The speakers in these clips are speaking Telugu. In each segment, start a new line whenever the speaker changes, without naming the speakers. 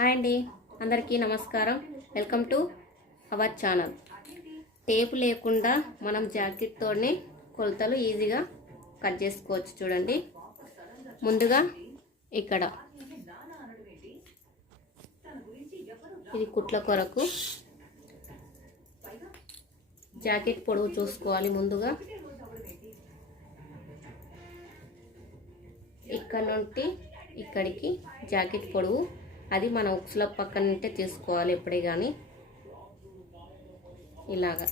హాయ్ అండి. అందరికీ నమస్కారం. Welcome to our channel. Tape లేకుండా మనం జాకెట్తోనే కొలతలు ఈజీగా కట్ చేసుకోవచ్చు చూడండి. ముందుగా ఇక్కడ ఇది కుట్ల కొరకు జాకెట్ పొడవు చూసుకోవాలి ముందుగా. ఇక్కడ నుండి ఇక్కడికి జాకెట్ పొడవు అది మన ఉక్సుల పక్కన ఉంటే తీసుకోవాలి ఎప్పుడే కానీ ఇలాగా.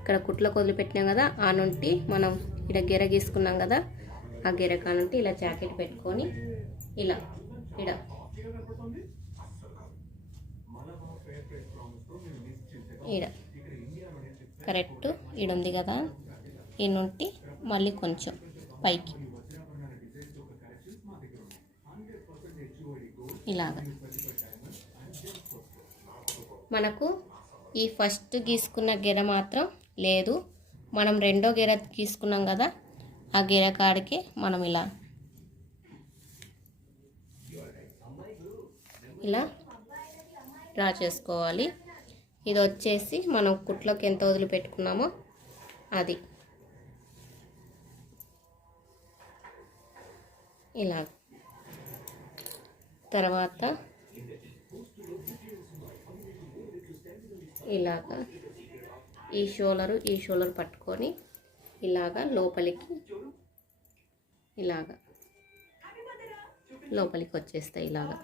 ఇక్కడ కుట్లకు వదిలిపెట్టినాం కదా ఆ నుండి మనం ఇక్కడ గెర గీసుకున్నాం కదా ఆ గెరకా నుండి ఇలా జాకెట్ పెట్టుకొని ఇలా ఇడ ఈడ కరెక్ట్ ఈడ ఉంది కదా. ఈ నుండి మళ్ళీ కొంచెం పైకి. ఇలాగ. మనకు ఈ ఫస్ట్ గీసుకున్న గెర మాత్రం లేదు. మనం రెండో గెర గీసుకున్నాం కదా ఆ గెర కాడికి మనం ఇలా ఇలా డ్రా చేసుకోవాలి. ఇది వచ్చేసి మనం కుట్లోకి ఎంత వదిలిపెట్టుకున్నామో అది. ఇలా తర్వాత ఇలాగా ఈ షోలరు ఈ షోలర్ పట్టుకొని ఇలాగా లోపలికి ఇలాగా. లోపలికి వచ్చేస్తాయి ఇలాగా.